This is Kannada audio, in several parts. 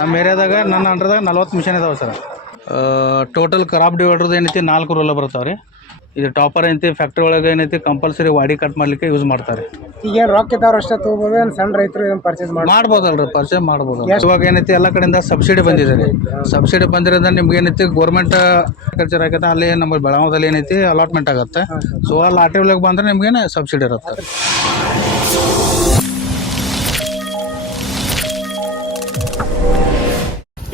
ನಮ್ಮ ಏರಿಯಾದಾಗ ನನ್ನ ಅಂಡ್ರದಾಗ 40 ಮಿಷನ್ ಇದಾವೆ ಸರ್. ಟೋಟಲ್ ಕ್ರಾಪ್ ಡಿವೈಡರ್ದು ಏನೈತಿ 4 ರೂಲ ಬರ್ತಾವೆ ರೀ. ಇದು ಟಾಪರ್ ಏನೈತಿ ಫ್ಯಾಕ್ಟ್ರಿ ಒಳಗೆ ಏನೈತಿ ಕಂಪಲ್ಸರಿ ವಾಡಿ ಕಟ್ ಮಾಡ್ಲಿಕ್ಕೆ ಯೂಸ್ ಮಾಡ್ತಾರೆ. ಈಗ ರೊಕ್ಕ ಇದ್ದವ್ರು ಅಷ್ಟೇ ತಗೋಬೋದು, ಸಣ್ಣ ರೈತರು ಪರ್ಚೇಸ್ ಮಾಡ್ಬೋದಲ್ರಿ, ಪರ್ಚೇಸ್ ಮಾಡ್ಬೋದು. ಇವಾಗ ಏನೈತಿ ಎಲ್ಲ ಕಡೆಯಿಂದ ಸಬ್ಸಿಡಿ ಬಂದಿದೆ ರೀ. ಸಬ್ಸಿಡಿ ಬಂದಿರೋದ್ರಿಂದ ನಿಮ್ಗೆ ಏನೈತಿ ಗೌರ್ಮೆಂಟ್ ಕಲ್ಚರ್ ಆಗತ್ತೆ, ಅಲ್ಲಿ ನಮ್ಮ ಬೆಳಗಾವದಲ್ಲಿ ಏನೈತಿ ಅಲಾಟ್ಮೆಂಟ್ ಆಗುತ್ತೆ. ಸೊ ಅಲ್ಲಿ ಆರ್ ಟಿ ಒಳಗೆ ಬಂದ್ರೆ ನಿಮ್ಗೇನೆ ಸಬ್ಸಿಡಿ ಇರುತ್ತೆ.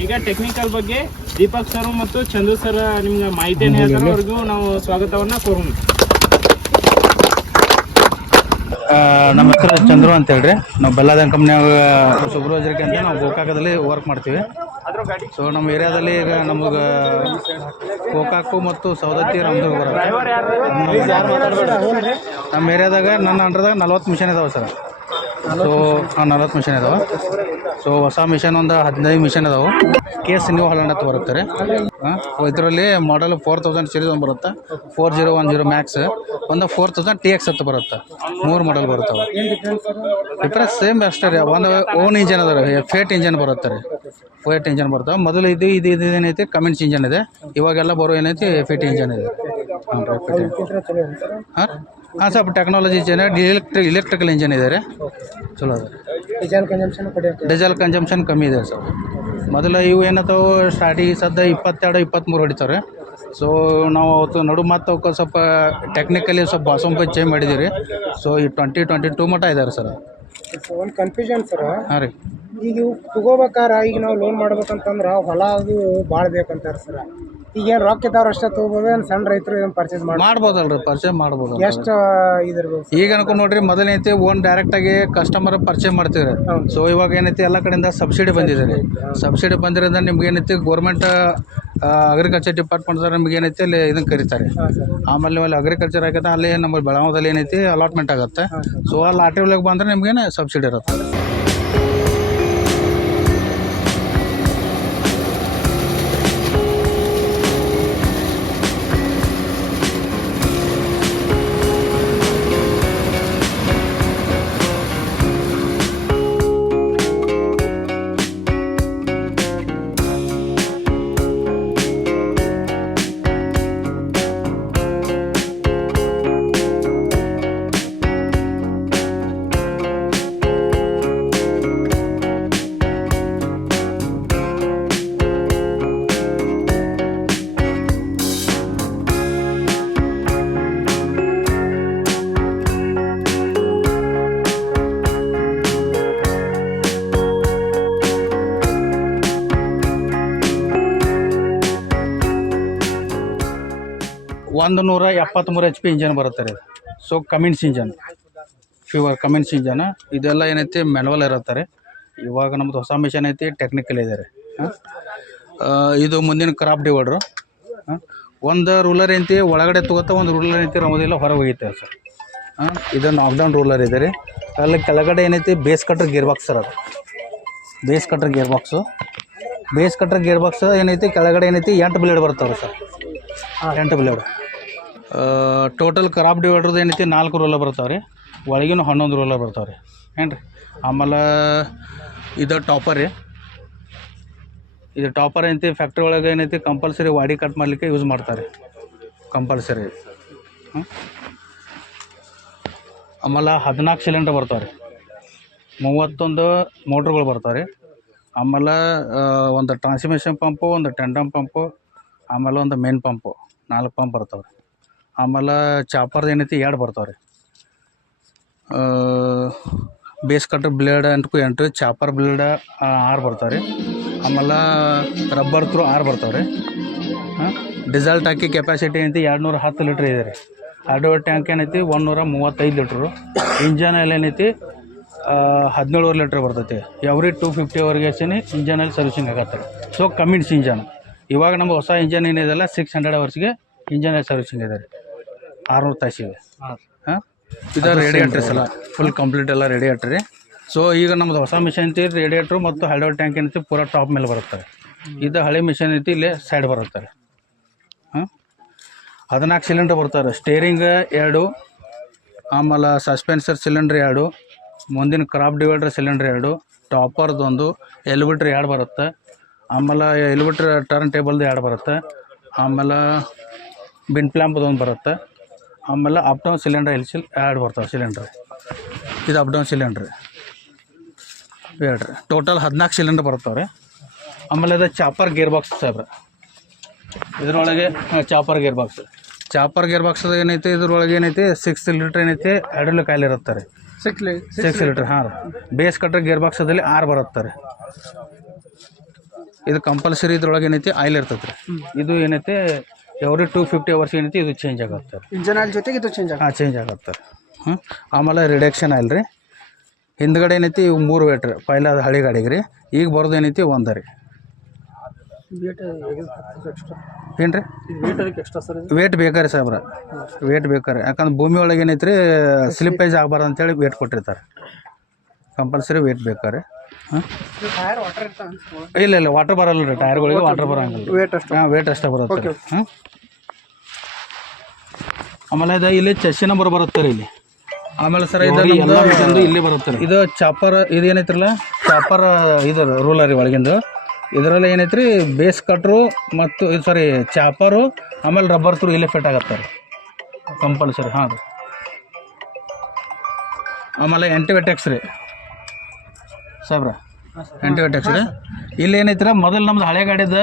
ಈಗ ಟೆಕ್ನಿಕಲ್ ಬಗ್ಗೆ ದೀಪಕ್ ಸರ್ ಮತ್ತು ಚಂದ್ರು ಸರ್ ನಿಮ್ಗೆ ಮಾಹಿತಿಯನ್ನು ಹೇಳ್ತಾರೆ. ಅವ್ರಿಗೂ ನಾವು ಸ್ವಾಗತವನ್ನ ಕೋರೋಣ. ನಮ್ಮ ಹೆಸರು ಚಂದ್ರು ಅಂತ ಹೇಳ್ರಿ. ನಾವು ಬೆಲ್ಲದ ಕಂಪ್ನಿಯಾಗ ಸೂಪರ್ವೈಸರ್ಗೆ ಅಂತ ನಾವು ಗೋಕಾಕದಲ್ಲಿ ವರ್ಕ್ ಮಾಡ್ತೀವಿ. ಸೊ ನಮ್ಮ ಏರಿಯಾದಲ್ಲಿ ಈಗ ನಮಗೆ ಗೋಕಾಕು ಮತ್ತು ಸೌದತ್ತಿ ರಾಮದುರ್ಗ ನಮ್ಮ ಏರಿಯಾದಾಗ ನನ್ನ ಅಂಡ್ರದಾಗ 40 ಮಿಷನ್ ಇದಾವೆ ಸರ್. ಸೊ 40 ಮಿಷನ್ ಇದಾವೆ. ಸೊ ಹೊಸ ಮಿಷನ್ ಒಂದು 15 ಮಿಷನ್ ಇದಾವೆ. ಕೇಸ್ ನ್ಯೂ ಹಾಲೆಂಡ್ ಅಂತ ಬರುತ್ತೆ ರೀ. ಇದರಲ್ಲಿ ಮಾಡಲ್ 4000 ಸೀರೀಸ್ ಒಂದು ಬರುತ್ತೆ, 4010 ಮ್ಯಾಕ್ಸ್, ಒಂದು 4000 TX ಅಂತ ಬರುತ್ತೆ. 3 ಮಾಡಲ್ ಬರುತ್ತವೆ. ಡಿಫ್ರೆನ್ಸ್ ಸೇಮ್ ಅಷ್ಟೇ ರೀ. ಒಂದು ಓನ್ ಇಂಜನ್ ಅದ ರೀ, ಫೇಟ್ ಇಂಜನ್ ಬರುತ್ತೆ ರೀ. ಫೇಟ್ ಇಂಜನ್ ಬರ್ತವೆ. ಮೊದಲು ಇದು ಏನೈತಿ ಕಮಿನ್ಸ್ ಇಂಜನ್ ಇದೆ. ಇವಾಗೆಲ್ಲ ಬರೋ ಏನೈತಿ ಫೇಟ್ ಇಂಜನ್ ಇದೆ. ಹಾಂ ಸ್ವಲ್ಪ ಟೆಕ್ನಾಲಜಿ ಇಂಜನ್, ಇಲೆಕ್ಟ್ರಿಕಲ್ ಇಂಜನ್ ಇದೆ ರೀ. ಚಲೋ ಅದ. ಡೀಸೆಲ್ ಕನ್ಸಂಪ್ಷನ್ ಕಮ್ಮಿ ಇದೆ ಸರ್. ಮೊದಲು ಇವು ಏನತ್ತವು ಸ್ಟಾರ್ಟಿಂಗ್ ಸದ್ದ 22-23 ಹೊಡಿತಾರೆ. ಸೊ ನಾವು ಅವತ್ತು ಮತ್ತು ಅವಕ್ಕೆ ಸ್ವಲ್ಪ ಟೆಕ್ನಿಕಲಿ ಸ್ವಲ್ಪ ಬಾಸಂಪ ಚೇಂಜ್ ಮಾಡಿದ್ದೀವಿ ರೀ. ಸೊ ಈ 2022 ಮಟ್ಟ ಇದ್ದಾರೆ ಸರ್. ಒಂದು ಕನ್ಫ್ಯೂಷನ್ ಸರ್. ಹಾಂ ರೀ. ಈಗ ಇವು ತಗೋಬೇಕಾರೆ ಈಗ ನಾವು ಲೋನ್ ಮಾಡ್ಬೇಕಂತಂದ್ರೆ ಹೊಲ ಅದು ಭಾಳ ಬೇಕಂತಾರೆ ಸರ್. ಈಗ ಏನು ರೊಕ್ಕ ಇದ್ದವ್ರು ಅಷ್ಟೇ ತಗೋಬೋದು, ಸಣ್ಣ ರೈತರು ಪರ್ಚೇಸ್ ಮಾಡ್ಬೋದಲ್ರಿ, ಪರ್ಚೇಸ್ ಮಾಡ್ಬೋದು. ಎಷ್ಟು ಇದಿರ್ಬೋದು ಈಗ ಅನ್ಕೊಂಡು ನೋಡ್ರಿ, ಮೊದಲೈತಿ ಓನ್ ಡೈರೆಕ್ಟಾಗಿ ಕಸ್ಟಮರ್ ಪರ್ಚೇಸ್ ಮಾಡ್ತಿದ್ರು. ಸೊ ಇವಾಗ ಏನೈತಿ ಎಲ್ಲ ಕಡೆಯಿಂದ ಸಬ್ಸಿಡಿ ಬಂದಿದೆ ರೀ. ಸಬ್ಸಿಡಿ ಬಂದಿರೋದ್ರಿಂದ ನಿಮ್ಗೆ ಏನೈತಿ ಗೌರ್ಮೆಂಟ್ ಅಗ್ರಿಕಲ್ಚರ್ ಡಿಪಾರ್ಟ್ಮೆಂಟ್ ನಿಮ್ಗೆ ಏನೈತಿ ಅಲ್ಲಿ ಇದನ್ನು ಕರೀತಾರೆ. ಆಮೇಲೆ ಅಲ್ಲಿ ಅಗ್ರಿಕಲ್ಚರ್ ಆಗತ್ತೆ, ಅಲ್ಲಿ ನಮ್ಮ ಬೆಳಗಾವದಲ್ಲಿ ಏನೈತಿ ಅಲಾಟ್ಮೆಂಟ್ ಆಗುತ್ತೆ. ಸೊ ಅಲ್ಲಿ ಆರ್ ಟಿ ಒಳಗೆ ಬಂದ್ರೆ ನಿಮ್ಗೇನೆ ಸಬ್ಸಿಡಿ ಇರುತ್ತೆ. ಒಂದು 173 HP ಇಂಜನ್ ಬರುತ್ತೆ ರೀ. So Cummins engine, fewer Cummins engine. ಇದೆಲ್ಲ ಏನೈತಿ ಮ್ಯಾನ್ಯಲ್ ಇರುತ್ತೆ ರೀ. ಇವಾಗ ನಮ್ಮದು ಹೊಸ ಮಿಷನ್ ಐತಿ, ಟೆಕ್ನಿಕಲ್ ಇದೆ ರೀ. ಇದು ಮುಂದಿನ ಕ್ರಾಪ್ ಡಿವೈಡ್ರು. ಒಂದು ರೂಲರ್ ಏನೈತಿ ಒಳಗಡೆ ತಗೋತಾ, ಒಂದು ರೂಲರ್ ಏನೈತಿ ರಮೋದಿಲ್ಲ ಹೊರಗೆ ಹೋಗಿತ್ತೆ ಸರ್. ಇದು ನಾಕ್ಡೌನ್ ರೂಲರ್ ಇದೆ ರೀ. ಅಲ್ಲಿ ಕೆಳಗಡೆ ಏನೈತಿ base cutter gear box sir. ಅದು base cutter gear box. Base cutter gear box ಏನೈತಿ ಕೆಳಗಡೆ ಏನೈತಿ 8 ಬ್ಲೇಡ್ ಬರ್ತಾವೆ ಸರ್. 8 ಬ್ಲೇಡ್. ಟೋಟಲ್ ಕ್ರಾಪ್ ಡಿವೈಡರ್ದು ಏನೈತಿ 4 ರೂಲ ಬರ್ತಾವೆ ರೀ. ಒಳಗಿನ 11 ರೂಲ ಬರ್ತಾವೆ ರೀ. ಏನು ರೀ. ಆಮೇಲೆ ಇದು ಟಾಪರ್ ರೀ. ಇದು ಟಾಪರ್ ಏನೈತಿ ಫ್ಯಾಕ್ಟ್ರಿ ಒಳಗೆ ಏನೈತಿ ಕಂಪಲ್ಸರಿ ವಾಡಿ ಕಟ್ ಮಾಡಲಿಕ್ಕೆ ಯೂಸ್ ಮಾಡ್ತಾರೆ, ಕಂಪಲ್ಸರಿ. ಆಮೇಲೆ 14 ಸಿಲಿಂಡರ್ ಬರ್ತಾವೆ ರೀ. 31 ಮೋಟ್ರುಗಳು ಬರ್ತಾವೆ ರೀ. ಆಮೇಲೆ ಒಂದು ಟ್ರಾನ್ಸ್ಮಿಷನ್ ಪಂಪು, ಒಂದು ಟೆಂಡಮ್ ಪಂಪು, ಆಮೇಲೆ ಒಂದು ಮೇನ್ ಪಂಪು, 4 ಪಂಪ್ ಬರ್ತಾವೆ. ಆಮೇಲೆ ಚಾಪರ್ದು ಏನೈತಿ 2 ಬರ್ತಾವೆ ರೀ. Base cutter blade 8, chopper blade 6 ಬರ್ತಾವೆ ರೀ. ಆಮೇಲೆ ರಬ್ಬರ್ ಥ್ರೂ 6 ಬರ್ತಾವೆ ರೀ. ಡೀಸೆಲ್ ಟ್ಯಾಂಕಿ ಕೆಪಾಸಿಟಿ ಏನೈತಿ 210 ಲೀಟ್ರ್ ಇದೆ ರೀ. ಹಾರ್ಡ್ವೇರ್ ಟ್ಯಾಂಕ್ ಏನೈತಿ 135 ಲೀಟ್ರು. ಇಂಜನ್ ಎಲ್ಲ ಏನೈತಿ 17 ಲೀಟ್ರ್ ಬರ್ತೈತಿ. ಎವ್ರಿ 250 ಹಚ್ಚಿನಿ ಇಂಜನಲ್ಲಿ ಸರ್ವಿಸಿಂಗ್ ಆಗತ್ತೆ ರೀ. So Cummins engine. ಇವಾಗ ನಮ್ಮ ಹೊಸ ಇಂಜನ್ ಏನಿದೆಲ್ಲ 600 ಅವರ್ಸ್ಗೆ ಇಂಜನ್ ಸರ್ವಿಸಿಂಗ್ ಇದೆ ರೀ, 600 ತಾಸಿಗೆ. ಇದು ರೇಡಿಯೇಟರ್ಸ್ ಎಲ್ಲ ಫುಲ್ ಕಂಪ್ಲೀಟ್ ಎಲ್ಲ ರೇಡಿಯೇಟರ್ ರೀ. ಸೊ ಈಗ ನಮ್ಮದು ಹೊಸ ಮಿಷನ್ ಐತಿ, ರೇಡಿಯೇಟ್ರು ಮತ್ತು ಹಾರ್ಡ್ವೇರ್ ಟ್ಯಾಂಕ್ ಏನೈತಿ ಪೂರ ಟಾಪ್ ಮೇಲೆ ಬರುತ್ತೆ. ಇದು ಹಳೆ ಮಿಷನ್ ಐತಿ, ಇಲ್ಲೇ ಸೈಡ್ ಬರುತ್ತೆ ರೀ. 14 ಸಿಲಿಂಡರ್ ಬರ್ತಾರೆ. ಸ್ಟೇರಿಂಗ್ 2, ಆಮೇಲೆ ಸಸ್ಪೆನ್ಸರ್ ಸಿಲಿಂಡ್ರ್ 2, ಮುಂದಿನ ಕ್ರಾಪ್ ಡಿವೈಡರ್ ಸಿಲಿಂಡ್ರ್ 2, ಟಾಪರ್ದೊಂದು ಎಲಿವೇಟ್ರ್ ಎರಡು ಬರುತ್ತೆ, ಆಮೇಲೆ ಎಲಿವೇಟ್ರ್ ಟರ್ನ್ ಟೇಬಲ್ದು ಎರಡು ಬರುತ್ತೆ, ಆಮೇಲೆ ಬಿನ್ ಪ್ಲ್ಯಾಂಪ್ದೊಂದು ಬರುತ್ತೆ, ಆಮೇಲೆ ಅಪ್ ಡೌನ್ ಸಿಲಿಂಡ್ರ್ ಎರಡು ಬರ್ತಾವೆ ಸಿಲಿಂಡ್ರ್. ಇದು ಅಪ್ ಡೌನ್ ಸಿಲಿಂಡ್ರ್ ಹೇಳ್ರಿ. ಟೋಟಲ್ 14 ಸಿಲಿಂಡ್ರ್ ಬರ್ತಾವೆ ರೀ. ಆಮೇಲೆ ಅದು ಚಾಪರ್ ಗೇರ್ ಬಾಕ್ಸ್ ಸಾಹೇಬ್ರೆ, ಇದರೊಳಗೆ ಚಾಪರ್ ಗೇರ್ ಬಾಕ್ಸ್ ಏನೈತೆ, ಇದ್ರೊಳಗೆ ಏನೈತಿ 6 ಲೀಟ್ರ್ ಏನೈತಿ ಹೈಡ್ರಾಲಿಕ್ ಆಯಿಲ್ ಇರುತ್ತೆ ರೀ. 6 ಲೀಟ್ರ್ ಹಾಂ ರೀ. ಬೇಸ್ ಕಟ್ರ್ ಗೇರ್ ಬಾಕ್ಸದಲ್ಲಿ 6 ಬರುತ್ತೆ ರೀ. ಇದು ಕಂಪಲ್ಸರಿ ಇದ್ರೊಳಗೆ ಏನೈತಿ ಆಯಿಲ್ ಇರ್ತೈತೆ ರೀ. ಇದು ಏನೈತಿ ಎವ್ರಿ 250 ಅವರ್ಸ್ ಏನೈತಿ ಇದು ಚೇಂಜ್ ಆಗುತ್ತೆ ರೀ. ಇಂಜನ್ ಆಯಿಲ್ ಜೊತೆಗೆ ಇದು ಚೇಂಜ್ ಆಗುತ್ತೆ ರೀ. ಆಮೇಲೆ ರಿಡಕ್ಷನ್ ಆಯಿಲ್ ರೀ. ಹಿಂದ್ಗಡೆ ಏನೈತಿ ಇವು 3 ವೇಟ್ ರೀ. ಪೈಲ ಅದು ಹಳೆ ಗಾಡಿಗೆ ರೀ. ಈಗ ಬರೋದು ಏನೈತಿ 1 ರೀ. ಏನು ರೀ ವೇಟ್ ಬೇಕಾರೆ ಸಾಹೇಬ್ರ, ವೇಟ್ ಬೇಕಾರೆ. ಯಾಕಂದ್ರೆ ಭೂಮಿ ಒಳಗೆ ಏನೈತೆ ರೀ ಸ್ಲಿಪ್ಪೇಜ್ ಆಗಬಾರ್ದು ಅಂತೇಳಿ ವೇಟ್ ಕೊಟ್ಟಿರ್ತಾರೆ. ಕಂಪಲ್ಸರಿ ವೇಟ್ ಬೇಕಾರೆ. ಇಲ್ಲ ವಾಟರ್ ಬರಲ್ಲ ರೀ. ಟೈರ್ಗಳಿಗೆ ವಾಟರ್ ಬರೋಂಗಿಲ್ಲ. ವೇಟ್ ಅಷ್ಟೇ ಬರುತ್ತೆ ರೀ. ಆಮೇಲೆ ಇದು ಇಲ್ಲಿ ಚೆಸ್ಸಿ ನಂಬರ್ ಬರುತ್ತೆ ರೀ ಇಲ್ಲಿ. ಆಮೇಲೆ ಸರ್ ಇದು ಇಲ್ಲಿ ಬರುತ್ತೆ ರೀ. ಇದು ಚಾಪರ್ ಇದು ಏನೈತ್ರಲ್ಲ ಚಾಪರ್ ಇದು ರೂಲರ್ ರೀ ಒಳಗಿಂದು. ಇದರಲ್ಲಿ ಏನೈತೆ ರೀ ಬೇಸ್ ಕಟ್ರು ಮತ್ತು ಇದು ಸಾರಿ ಚಾಪರು ಆಮೇಲೆ ರಬ್ಬರ್ ತ್ರೂ ಇಲ್ಲೇ ಫಿಟ್ ಆಗತ್ತೆ ರೀ ಕಂಪಲ್ಸರಿ. ಹಾಂ ರೀ. ಆಮೇಲೆ ಆ್ಯಂಟಿಬಯೋಟಿಕ್ಸ್ ರೀ ಸಾಬ್ರ, ಆ್ಯಂಟಿಬಯೋಟಿಕ್ಸ್ ರೀ. ಇಲ್ಲಿ ಏನೈತೆ ರೀ ಮೊದಲು ನಮ್ದು ಹಳೆ ಗಾಡಿದ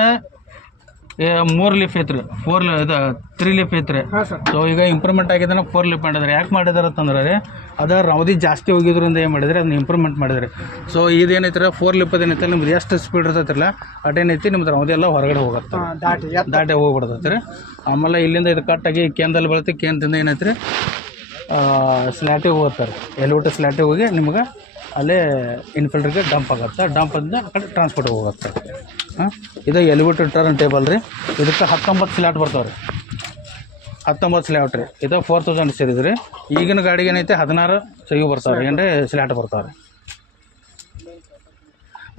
3 ಲೀಫ್ ಐತ್ರಿ, 3 ಲೀಫ್ ಐತ್ರಿ. ಸೊ ಈಗ ಇಂಪ್ರೂವ್ಮೆಂಟ್ ಆಗಿದ್ದಾನೆ 4 ಲೀಫ್ ಮಾಡಿದ್ರೆ. ಯಾಕೆ ಮಾಡಿದಾರೆ ಅಂತಂದ್ರೆ ರೀ ಅದು ರವದಿ ಜಾಸ್ತಿ ಹೋಗಿದ್ರಿಂದ ಏನು ಮಾಡಿದ್ರೆ ಅದನ್ನ ಇಂಪ್ರೂವ್ಮೆಂಟ್ ಮಾಡಿದ್ರಿ. ಸೊ ಇದೇನೈತೆ 4 ಲೀಫ್ ಅದೇನೈತೆ ನಿಮ್ದು ಎಷ್ಟು ಸ್ಪೀಡ್ ಇರ್ತೈತಿರಲ್ಲ ಅಟೇನೈತಿ ನಿಮ್ದು ರವದಿ ಎಲ್ಲ ಹೊರಗಡೆ ಹೋಗುತ್ತೆ, ದಾಟಿ ಹೋಗ್ಬಿಡ್ತೈತೆ ರೀ. ಆಮೇಲೆ ಇಲ್ಲಿಂದ ಇದು ಕಟ್ಟಾಗಿ ಕೇಂದಲ್ಲಿ ಬರುತ್ತೆ. ಕೇಂದ್ರದಿಂದ ಏನೈತೆ ರೀ ಸ್ಲ್ಯಾಟಿಗೆ ಹೋಗ್ತಾರೆ. ಎಲಿವೇಟರ್ ಸ್ಲ್ಯಾಟಿಗೆ ಹೋಗಿ ನಿಮ್ಗೆ ಅಲ್ಲೇ ಇನ್ಫಿಲ್ಟ್ರಿಗೆ ಡಂಪ್ ಆಗುತ್ತೆ. ಡಂಪದಿಂದ ಆ ಕಡೆ ಟ್ರಾನ್ಸ್ಪೋರ್ಟ್ ಹೋಗುತ್ತೆ. ಇದು ಎಲಿವೇಟರ್ ಟರ್ನ್ ಟೇಬಲ್ ರೀ. ಇದಕ್ಕೆ 19 ಸ್ಲ್ಯಾಟ್ ಬರ್ತಾವೆ ರೀ. 19 ಸ್ಲ್ಯಾಟ್ ರೀ. ಇದು 4000 ಸೀರೀಸ್ ರೀ. ಈಗಿನ ಗಾಡಿಗೆ ಏನೈತೆ 16 ಸೈಯು ಬರ್ತಾವೆ ಏನ್ರಿ ಸ್ಲ್ಯಾಟ್ ಬರ್ತಾವೆ ರೀ.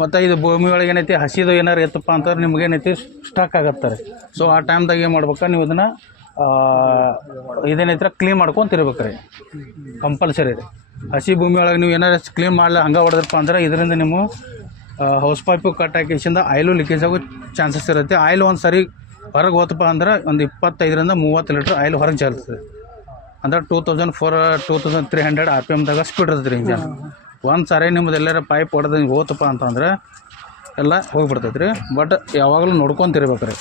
ಮತ್ತು ಇದು ಭೂಮಿ ಒಳಗೆ ಏನೈತಿ ಹಸಿದು ಏನಾರು ಎತ್ತಪ್ಪ ಅಂತಂದ್ರೆ ನಿಮ್ಗೆ ಏನೈತಿ ಸ್ಟಕ್ ಆಗತ್ತೆ ರೀ. ಸೊ ಆ ಟೈಮ್ದಾಗ ಏನು ಮಾಡ್ಬೇಕು ನೀವು ಇದನ್ನು ಇದೇನೈತ್ರ ಕ್ಲೀನ್ ಮಾಡ್ಕೊಂಡು ತಿರ್ಬೇಕು ರೀ ಕಂಪಲ್ಸರಿ ರೀ. ಹಸಿ ಭೂಮಿ ಒಳಗೆ ನೀವು ಏನಾರು ಕ್ಲೀನ್ ಮಾಡಲ್ಲ ಹಂಗೆ ಹೊಡೆದಪ್ಪ ಅಂದ್ರೆ ಇದರಿಂದ ನೀವು ಹೌಸ್ ಪೈಪು ಕಟ್ ಹಾಕಿಸಿಂದ ಆಯಿಲು ಲೀಕೇಜ್ ಆಗೋ ಚಾನ್ಸಸ್ ಇರುತ್ತೆ. ಆಯಿಲ್ ಒಂದು ಸರಿ ಹೊರಗೆ ಹೋತಪ್ಪ ಅಂದ್ರೆ ಒಂದು 25ರಿಂದ 30 ಲೀಟ್ರ್ ಆಯಿಲ್ ಹೊರಗೆ ಚೆಲ್ತದೆ. ಅಂದ್ರೆ 2300 RPMದಾಗ ಸ್ಪೀಡ್ ಇರ್ತದೆ ರೀ ಇಂಜನ್. ಒಂದು ಸಾರಿ ನಿಮ್ದು ಎಲ್ಲಾರ ಪೈಪ್ ಹೊಡೆದು ಹೋತಪ್ಪ ಅಂತಂದ್ರೆ ಎಲ್ಲ ಹೋಗಿಬಿಡ್ತೈತೆ ರೀ. ಬಟ್ ಯಾವಾಗಲೂ ನೋಡ್ಕೊತಿರ್ಬೇಕು ರೀ.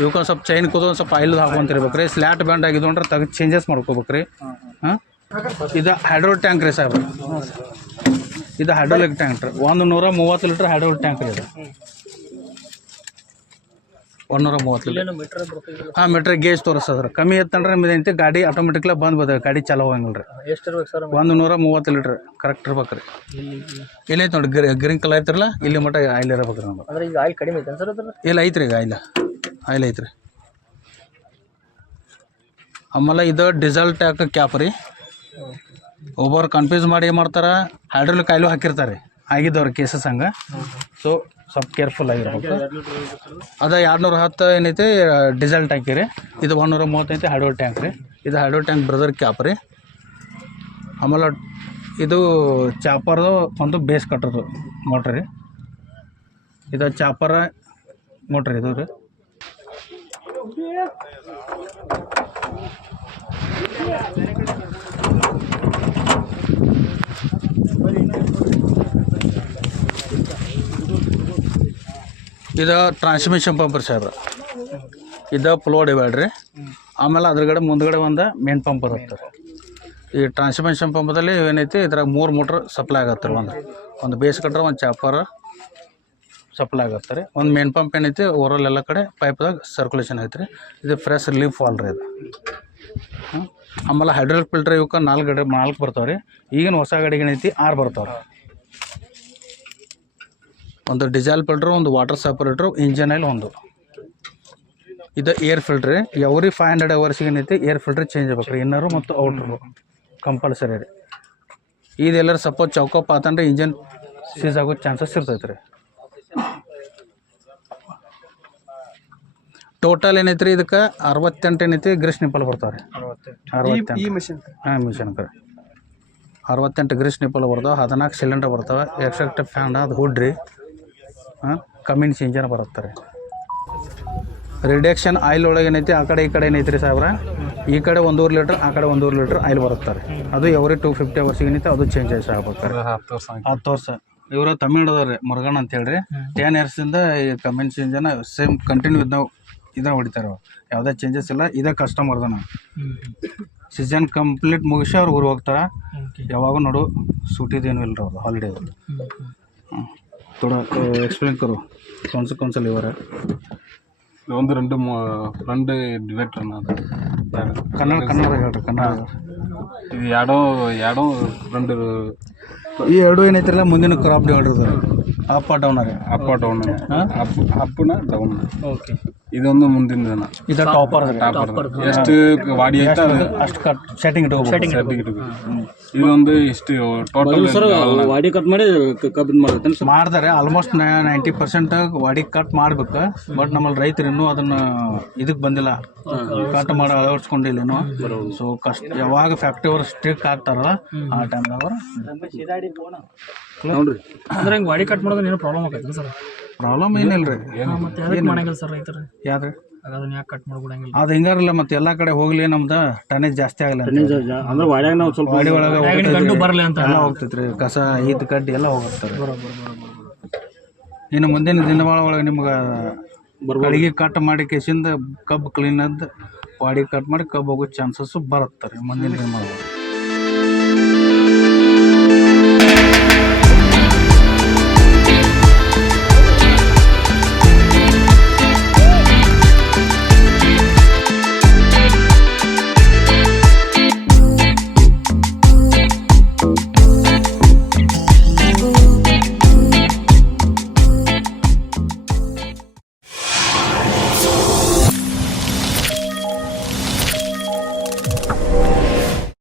ಇವಕ್ಕೆ ಸ್ವಲ್ಪ ಚೈನ್ ಕೂದೋ ಸ್ವಲ್ಪ ಆಯಿಲ್ ಹಾಕೊಂತಿರ್ಬೇಕು ರೀ. ಸ್ಲ್ಯಾಟ್ ಬ್ಯಾಂಡ್ ಆಗಿದ್ದು ಅಂದ್ರೆ ತೆಗೆದು ಚೇಂಜಸ್ ಮಾಡ್ಕೋಬೇಕು ರೀ. ಹಾಂ, ಇದು ಹೈಡ್ರೋ ಟ್ಯಾಂಕ್ ರೀ ಸಾಹೇಬ್ರ. ಇದು ಹೈಡ್ರೋಲಿಕ್ ಟ್ಯಾಂಕ್ ರೀ. 130 ಲೀಟ್ರ್ ಹೈಡ್ರೋಲಿಕ್ ಟ್ಯಾಂಕ್ ರೀ. ಇದು 130 ಲೀಟ್ರ್. ಹಾಂ, ಮೀಟ್ರ್ ಗೇಜ್ ತೋರಿಸ್ತದ್ರಿ. ಕಮ್ಮಿ ಇತ್ತಂದ್ರೆ ನಿಮ್ದು ಏನೈತಿ ಗಾಡಿ ಆಟೋಮೆಟಿಕ್ಲ ಬಂದು ಗಾಡಿ ಚಾಲೋ ಹೋಗಂಗಿಲ್ಲ ರೀ. 130 ಲೀಟ್ರ್ ಕರೆಕ್ಟ್ ಇರ್ಬೇಕು ರೀ. ಇಲ್ಲಿ ಐತೆ ನೋಡಿ ಗ್ರೀನ್ ಕಲರ್ ಐತ್ರಲ್ಲ ಇಲ್ಲಿ ಮಟ್ಟ ಆಯಿಲ್ ಇರಬೇಕು ರೀ. ನಮ್ಗೆ ಈಗ ಆಯಿಲ್ ಕಡಿಮೆ ಐತೆ ಸರ್? ಇಲ್ಲ ಐತ್ರಿ, ಈಗ ಆಯಿಲ್ ಐತ್ರಿ. ಆಮೇಲೆ ಇದು ಡೀಸೆಲ್ ಟ್ಯಾಂಕ್ ಕ್ಯಾಪ್ ರೀ. ಒಬ್ಬರು ಕನ್ಫ್ಯೂಸ್ ಮಾಡಿ ಏನು ಮಾಡ್ತಾರೆ ಹೈಡ್ರೋಲಿಕ್ ಆಯಿಲು ಹಾಕಿರ್ತಾರೆ ಆಗಿದ್ದವ್ರ ಕೇಸಸ್ ಹಂಗೆ. ಸೊ ಸ್ವಲ್ಪ ಕೇರ್ಫುಲ್ ಆಗಿರ್ಬೇಕು. ಅದು 210 ಏನೈತಿ ಡೀಸೆಲ್ ಟ್ಯಾಂಕ್ ರೀ. ಇದು 130 ಐತಿ ಹೈಡ್ರೋ ಟ್ಯಾಂಕ್ ರೀ. ಇದು ಹೈಡ್ರೋ ಟ್ಯಾಂಕ್ ಬ್ರದರ್ ಕ್ಯಾಪ್ ರೀ. ಆಮೇಲೆ ಇದು ಚಾಪರ್ದು ಒಂದು ಬೇಸ್ ಕಟ್ಟೋದು ಮೋಟ್ರ್ ರೀ. ಇದು ಚಾಪರ ಮೋಟ್ರ್ ಇದು ರೀ. ಇದು ಟ್ರಾನ್ಸ್ಮಿಷನ್ ಪಂಪ್ ರೀ ಸಾಹೇಬ್ರ. ಇದು ಫ್ಲೋ ಡಿವೈಡ್ ರೀ. ಆಮೇಲೆ ಅದ್ರಗಡೆ ಮುಂದ್ಗಡೆ ಒಂದು ಮೇನ್ ಪಂಪ್ ಬರುತ್ತೆ ರೀ. ಈ ಟ್ರಾನ್ಸ್ಮಿಷನ್ ಪಂಪದಲ್ಲಿ ಏನೈತಿ ಇದ್ರಾಗ 3 ಮೋಟ್ರ್ ಸಪ್ಲೈ ಆಗತ್ತೆ ರೀ. ಒಂದು ಬೇಸ್ ಕಟ್ರೆ ಒಂದು ಚಾಪರ್ ಸಪ್ಲೈ ಆಗತ್ತೆ ರೀ. ಒಂದು ಮೇನ್ ಪಂಪ್ ಏನೈತಿ ಓವರಾಲ್ ಎಲ್ಲ ಕಡೆ ಪೈಪ್ದಾಗ ಸರ್ಕ್ಯುಲೇಷನ್ ಐತೆ ರೀ. ಇದು ಫ್ರೆಶ್ ರಿಲೀಫ್ ವಾಲ್ ರೀ ಇದು. ಆಮೇಲೆ ಹೈಡ್ರೋಲಿಕ್ ಫಿಲ್ಟರ್ ಇವಕ್ಕೆ 4 ಬರ್ತಾವೆ ರೀ. ಈಗಿನ ಹೊಸ ಗಾಡಿಗೆ ಏನೈತಿ 6 ಬರ್ತಾವೆ ರೀ. ಒಂದು ಡೀಸೆಲ್ ಫಿಲ್ಟ್ರು, ಒಂದು ವಾಟರ್ ಸಪರೇಟ್ರು, ಇಂಜನ್ ಆಯಿಲ್ ಒಂದು. ಇದು ಏರ್ ಫಿಲ್ಟ್ರ್ ರೀ. ಎವ್ರಿ 500 ಅವರ್ಸಿಗೆ ಏನೈತಿ ಏರ್ ಫಿಲ್ಟ್ರ್ ಚೇಂಜ್ ಆಗ್ಬೇಕು ರೀ. ಇನ್ನರು ಮತ್ತು ಔಟ್ರು ಕಂಪಲ್ಸರಿ ರೀ. ಇದೆಲ್ಲರೂ ಸಪೋಸ್ ಚೌಕಪ್ ಆತಂದ್ರೆ ಇಂಜನ್ ಸೀಸ್ ಆಗೋ ಚಾನ್ಸಸ್ ಇರ್ತೈತೆ ರೀ. ಟೋಟಲ್ ಏನೈತೆ ರೀ ಇದಕ್ಕೆ 68 ಏನೈತಿ ಗ್ರೀಸ್ ನಿಪ್ಪಲ್ ಬರ್ತಾವೆ ರೀ. 68. ಹಾಂ, ಮಿಷನ್ ಕರೆ 68 ಗ್ರೀಸ್ ನಿಪ್ಪಲ್ ಬರ್ತಾವೆ, 14 ಸಿಲಿಂಡರ್ ಬರ್ತಾವೆ, ಎಕ್ಸ್ಟ್ರಾ ಫ್ಯಾನ್ ಅದು ಹುಡ್ರಿ, ಕಮಿನ್ಸ್ ಇಂಜನ್ ಬರುತ್ತೆ ರೀ. ರಿಡಕ್ಷನ್ ಆಯಿಲ್ ಒಳಗೆ ಏನೈತಿ ಆ ಕಡೆ ಈ ಕಡೆ ಏನೈತಿ ರೀ ಸಾಹೇಬ್ರ, ಈ ಕಡೆ 1.5 ಲೀಟ್ರ್ ಆ ಕಡೆ 1.5 ಲೀಟ್ರ್ ಆಯಿಲ್ ಬರುತ್ತೆ ರೀ. ಅದು ಎವ್ರಿ 250 ಅವರ್ಸಿಗೆ ಏನೈತಿ ಅದು ಚೇಂಜ್ ಆಗಿ ಆಗ್ಬೇಕಾರೆ 10 ವರ್ಷ. ಇವರು ತಮಿಳ್ನಾಡು ರೀ ಮುರುಗನ್ ಅಂತ ಹೇಳ್ರಿ, 10 ಇಯರ್ಸಿಂದ ಈ ಕಮಿನ್ಸ್ ಇಂಜನ್ ಸೇಮ್ ಕಂಟಿನ್ಯೂ ಇದನ್ನ ಹೊಡಿತಾರೆ. ಯಾವುದೇ ಚೇಂಜಸ್ ಇಲ್ಲ, ಇದೇ ಕಸ್ಟಮರ್ದ ನಾವು ಸೀಸನ್ ಕಂಪ್ಲೀಟ್ ಮುಗಿಸಿ ಅವ್ರು ಊರು ಹೋಗ್ತಾರೆ. ಯಾವಾಗೂ ನೋಡು ಸೂಟಿದೇನು ಇಲ್ಲ ರೀ ಅವ್ರು ಹಾಲಿಡೇ. ಥೋड़ा एक्सप्लेन करो कौन सा लीवर है. ಒಂದು రెండు ಡಿವೈಡರ್ ಕನ್ನಡ ಹೇಳ್ರಿ. ಕನ್ನಡ ಇದು ಎರಡೋ రెండు ಈ ಎರಡು ಏನೈತಿರಲ್ಲ ಮುಂದಿನ ಕ್ರಾಪ್ ಡಿವೈಡರ್ ಅಪ್ ಡೌನ್ ರೀ. ಅಪ್ನ ಡೌನ್. ಓಕೆ. ಇದೊಂದು ಮುಂದಿನ ಇದು ಟಾಪರ್ ಎಷ್ಟು ವಾಡಿ ಐತೆ ಅಷ್ಟು ಕಟ್ ಸೆಟ್ಟಿಂಗ್ ಇದೊಂದು ಎಷ್ಟು ಟೋಟಲ್ ವಾಡಿ ಕಟ್ ಮಾಡಿ ಕಬ್ಬು ಮಾಡುತ್ತೆ ಮಾಡ್ತಾರೆ. ಆಲ್ಮೋಸ್ಟ್ 90% ವಾಡಿ ಕಟ್ ಮಾಡ್ಬೇಕು. ಬಟ್ ನಮ್ಮಲ್ಲಿ ರೈತರು ಇನ್ನೂ ಅದನ್ನ ಇದಕ್ಕೆ ಬಂದಿಲ್ಲ, ಕಟ್ ಮಾಡಿ ಅಳವಡಿಸ್ಕೊಂಡಿಲ್ಲ ಇನ್ನೂ. ಸೊ ಯಾವಾಗ ಫ್ಯಾಕ್ಟ್ರಿ ಅವ್ರು ಸ್ಟ್ರಿಕ್ ಆಗ್ತಾರಲ್ಲ ಆ ಟೈಮ್ದಾಗ ನೋಡ್ರಿ. ಅಂದ್ರೆ ಹಿಂಗೆ ವಾಡಿ ಕಟ್ ಮಾಡೋದು ಏನೋ ಪ್ರಾಬ್ಲಮ್ ಆಗೈತೆ ಸರ್? ಪ್ರಾಬ್ಲಮ್ ಏನಿಲ್ಲ ರೀ. ಮತ್ತೆ ಯಾವ್ದಕ್ಕೆ ಮಾಡಂಗಿಲ್ಲ ಸರ್ ರೈತರು? ಯಾವ್ದು ಅದನ್ನ ಯಾಕೆ ಕಟ್ ಮಾಡ್ಕೊಡಂಗಿಲ್ಲ? ಅದು ಹಿಂಗಾರಲ್ಲ, ಮತ್ತೆ ಎಲ್ಲ ಕಡೆ ಹೋಗ್ಲಿ ನಮ್ದು ಟನೇಜ್ ಜಾಸ್ತಿ ಆಗಲ್ಲ ಅಂದ್ರೆ ವಾಡ್ಯಾಗ ನಾವು ಸ್ವಲ್ಪ ವಾಡಿ ಒಳಗೆ ಗಂಟು ಬರಲಿ ಅಂತ ಎಲ್ಲ ಹೋಗ್ತೈತ್ರಿ. ಕಸ ಈದ್ ಕಡ್ಡಿ ಎಲ್ಲ ಹೋಗ್ತಾರೆ. ಇನ್ನು ಮುಂದಿನ ದಿನಗಳ ಒಳಗೆ ನಿಮ್ಗೆ ಅಡಿಗೆ ಕಟ್ ಮಾಡಿ ಕೇಸಿಂದ ಕಬ್ಬು ಕ್ಲೀನ್ ಅದ್ ವಾಡಿ ಕಟ್ ಮಾಡಿ ಕಬ್ಬು ಹೋಗೋ ಚಾನ್ಸಸ್ ಬರುತ್ತೆ ರೀ ಮುಂದಿನ ದಿನ.